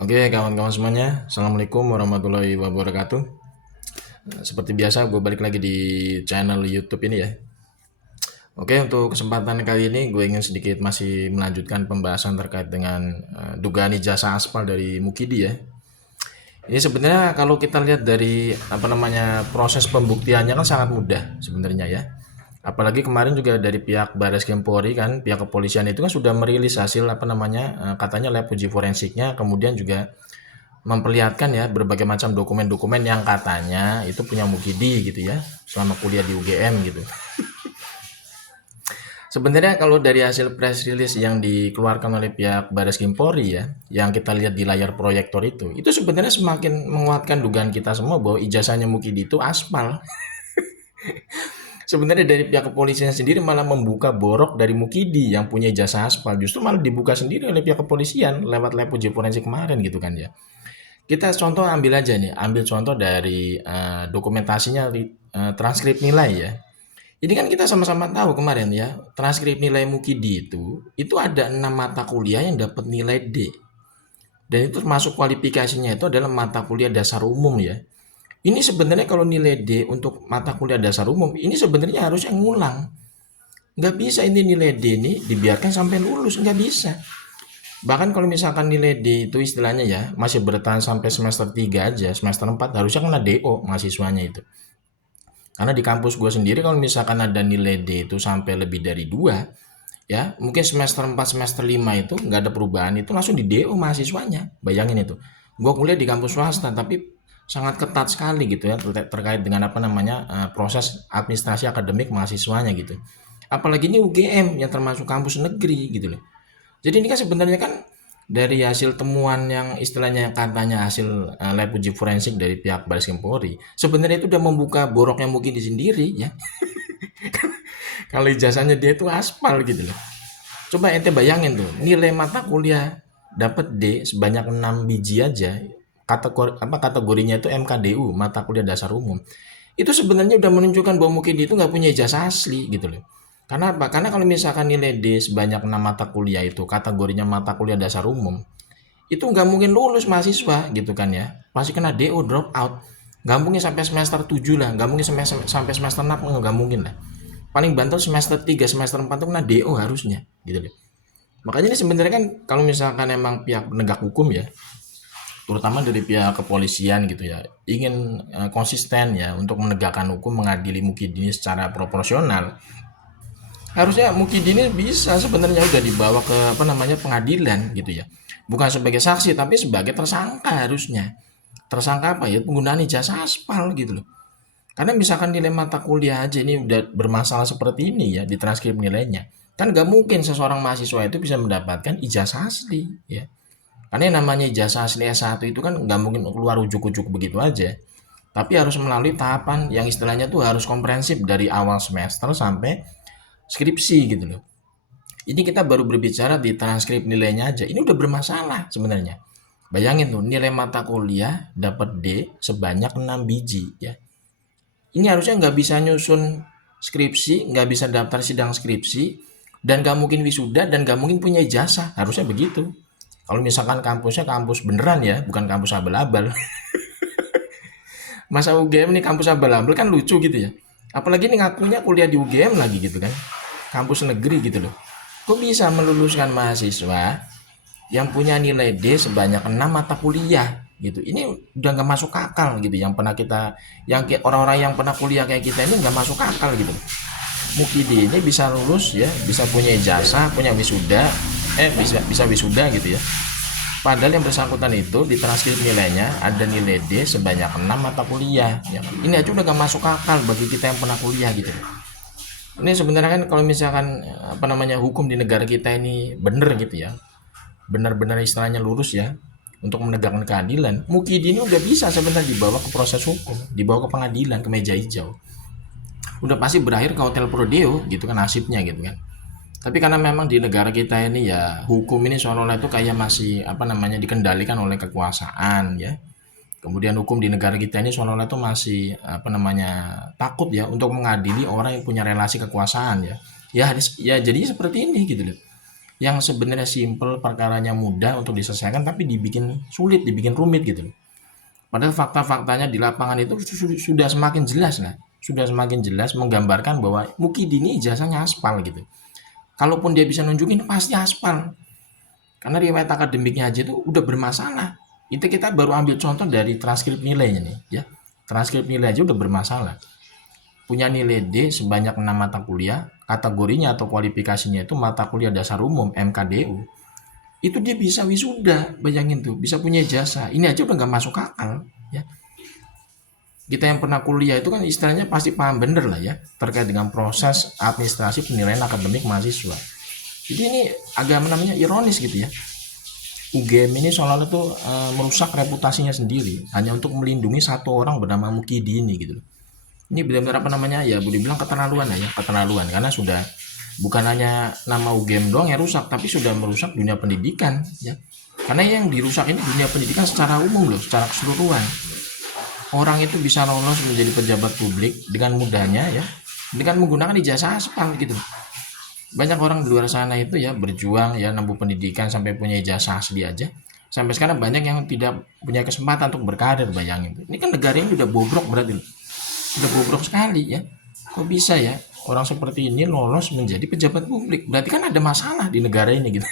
Oke, kawan-kawan semuanya, Assalamualaikum warahmatullahi wabarakatuh. Seperti biasa, gue balik lagi di channel YouTube ini ya. Oke, untuk kesempatan kali ini gue ingin sedikit masih melanjutkan pembahasan terkait dengan dugaan ijazah aspal dari Mukidi ya. Ini sebenarnya kalau kita lihat dari proses pembuktiannya kan sangat mudah sebenarnya ya. Apalagi kemarin juga dari pihak Baris Krim Polri kan, pihak kepolisian itu kan sudah merilis hasil katanya lab uji forensiknya, kemudian juga memperlihatkan ya berbagai macam dokumen-dokumen yang katanya itu punya Mukidi gitu ya selama kuliah di UGM gitu. Sebenarnya kalau dari hasil press release yang dikeluarkan oleh pihak Baris Krim Polri ya, yang kita lihat di layar proyektor itu sebenarnya semakin menguatkan dugaan kita semua bahwa ijazahnya Mukidi itu aspal. Sebenarnya dari pihak kepolisian sendiri malah membuka borok dari Mukidi yang punya ijazah aspal, justru malah dibuka sendiri oleh pihak kepolisian lewat lab uji forensik kemarin gitu kan ya. Kita contoh ambil aja nih, ambil contoh dari dokumentasinya transkrip nilai ya. Ini kan kita sama-sama tahu kemarin ya, transkrip nilai Mukidi itu ada 6 mata kuliah yang dapat nilai D. Dan itu termasuk kualifikasinya itu adalah mata kuliah dasar umum ya. Ini sebenarnya kalau nilai D untuk mata kuliah dasar umum, ini sebenarnya harusnya ngulang. Nggak bisa ini nilai D ini dibiarkan sampai lulus, nggak bisa. Bahkan kalau misalkan nilai D itu istilahnya ya masih bertahan sampai semester 3 aja, semester 4 harusnya kena DO mahasiswanya itu. Karena di kampus gue sendiri kalau misalkan ada nilai D itu sampai lebih dari 2, ya mungkin semester 4 semester 5 itu nggak ada perubahan itu langsung di DO mahasiswanya. Bayangin itu. Gue kuliah di kampus swasta tapi sangat ketat sekali gitu ya terkait dengan proses administrasi akademik mahasiswanya gitu. Apalagi ini UGM yang termasuk kampus negeri gitu loh. Jadi ini kan sebenarnya kan dari hasil temuan yang istilahnya katanya hasil lab uji forensik dari pihak Baris Krim Polri, sebenarnya itu udah membuka boroknya mungkin di sendiri ya. Kalau ijazahnya dia itu aspal gitu loh. Coba ente bayangin tuh, nilai mata kuliah dapat D sebanyak 6 biji aja. Kategorinya itu MKDU, mata kuliah dasar umum. Itu sebenarnya udah menunjukkan bahwa mungkin dia itu nggak punya ijazah asli gitu loh. Karena apa? Karena kalau misalkan nilai D sebanyak 6 mata kuliah itu kategorinya mata kuliah dasar umum, itu nggak mungkin lulus mahasiswa gitu kan ya. Pasti kena DO, drop out. Nggak mungkin sampai semester 7 lah, nggak mungkin sampai semester 6, nggak mungkin lah. Paling banter semester 3 semester 4 tuh kena DO harusnya gitu loh. Makanya ini sebenarnya kan kalau misalkan emang pihak penegak hukum ya, terutama dari pihak kepolisian gitu ya, ingin konsisten ya untuk menegakkan hukum, mengadili Mukidini secara proporsional, harusnya Mukidini bisa sebenarnya udah dibawa ke pengadilan gitu ya, bukan sebagai saksi tapi sebagai tersangka harusnya. Tersangka apa ya, penggunaan ijazah aspal gitu loh. Karena misalkan nilai mata kuliah aja ini udah bermasalah seperti ini ya di transkrip nilainya, kan gak mungkin seseorang mahasiswa itu bisa mendapatkan ijazah asli ya. Karena yang namanya ijazah asli S1 itu kan nggak mungkin keluar ujuk-ujuk begitu aja. Tapi harus melalui tahapan yang istilahnya tuh harus komprehensif dari awal semester sampai skripsi gitu loh. Ini kita baru berbicara di transkrip nilainya aja. Ini udah bermasalah sebenarnya. Bayangin tuh nilai mata kuliah dapat D sebanyak 6 biji ya. Ini harusnya nggak bisa nyusun skripsi, nggak bisa daftar sidang skripsi, dan nggak mungkin wisuda, dan nggak mungkin punya ijazah. Harusnya begitu. Kalau misalkan kampusnya kampus beneran ya, bukan kampus abal-abal. Masa UGM nih kampus abal-abal kan lucu gitu ya. Apalagi nih ngakunya kuliah di UGM lagi gitu kan. Kampus negeri gitu loh. Kok bisa meluluskan mahasiswa yang punya nilai D sebanyak 6 mata kuliah gitu. Ini udah nggak masuk akal gitu. Yang orang-orang yang pernah kuliah kayak kita ini nggak masuk akal gitu. Mukidi ini bisa lulus ya, bisa punya ijazah, punya wisuda, bisa wisuda gitu ya. Padahal yang bersangkutan itu di transkrip nilainya ada nilai D sebanyak 6 mata kuliah. Ya. Ini aja udah gak masuk akal bagi kita yang pernah kuliah gitu. Ini sebenarnya kan kalau misalkan hukum di negara kita ini bener gitu ya, benar-benar istilahnya lurus ya untuk menegakkan keadilan. Mukidi ini udah bisa sebenarnya dibawa ke proses hukum, dibawa ke pengadilan, ke meja hijau. Udah pasti berakhir ke hotel Prodeo gitu kan nasibnya gitu kan. Tapi karena memang di negara kita ini ya hukum ini seolah-olah itu kayak masih dikendalikan oleh kekuasaan ya. Kemudian hukum di negara kita ini seolah-olah itu masih takut ya untuk mengadili orang yang punya relasi kekuasaan ya. Ya jadi seperti ini gitu loh. yang sebenarnya simple, perkaranya mudah untuk diselesaikan, tapi dibikin sulit, dibikin rumit gitu loh. Padahal fakta-faktanya di lapangan itu sudah semakin jelas lah, sudah semakin jelas menggambarkan bahwa Mukidi ini ijazahnya aspal gitu. Kalaupun dia bisa nunjukin pasti aspal, karena riwayat akademiknya aja itu udah bermasalah. Itu kita baru ambil contoh dari transkrip nilainya nih ya. Transkrip nilai aja udah bermasalah. Punya nilai D sebanyak 6 mata kuliah, kategorinya atau kualifikasinya itu mata kuliah dasar umum MKDU. Itu dia bisa wisuda, bayangin tuh, bisa punya jasa. Ini aja udah nggak masuk akal ya. Kita yang pernah kuliah itu kan istilahnya pasti paham bener lah ya terkait dengan proses administrasi penilaian akademik mahasiswa. Jadi ini agak namanya ironis gitu ya. UGM ini seolah-olah tuh merusak reputasinya sendiri hanya untuk melindungi satu orang bernama Mukidi ini gitu. Ini benar-benar apa namanya ya boleh bilang keterlaluan lah ya, keterlaluan karena sudah bukan hanya nama UGM doang yang rusak tapi sudah merusak dunia pendidikan ya. Karena yang dirusak ini dunia pendidikan secara umum loh, secara keseluruhan. Orang itu bisa lolos menjadi pejabat publik dengan mudahnya ya, dengan menggunakan ijazah aspal gitu. Banyak orang di luar sana itu ya berjuang ya nempuh pendidikan sampai punya ijazah asli aja. Sampai sekarang banyak yang tidak punya kesempatan untuk berkarir, bayangin. Ini kan negara ini udah bobrok berarti. Udah bobrok sekali ya. Kok bisa ya orang seperti ini lolos menjadi pejabat publik? Berarti kan ada masalah di negara ini gitu.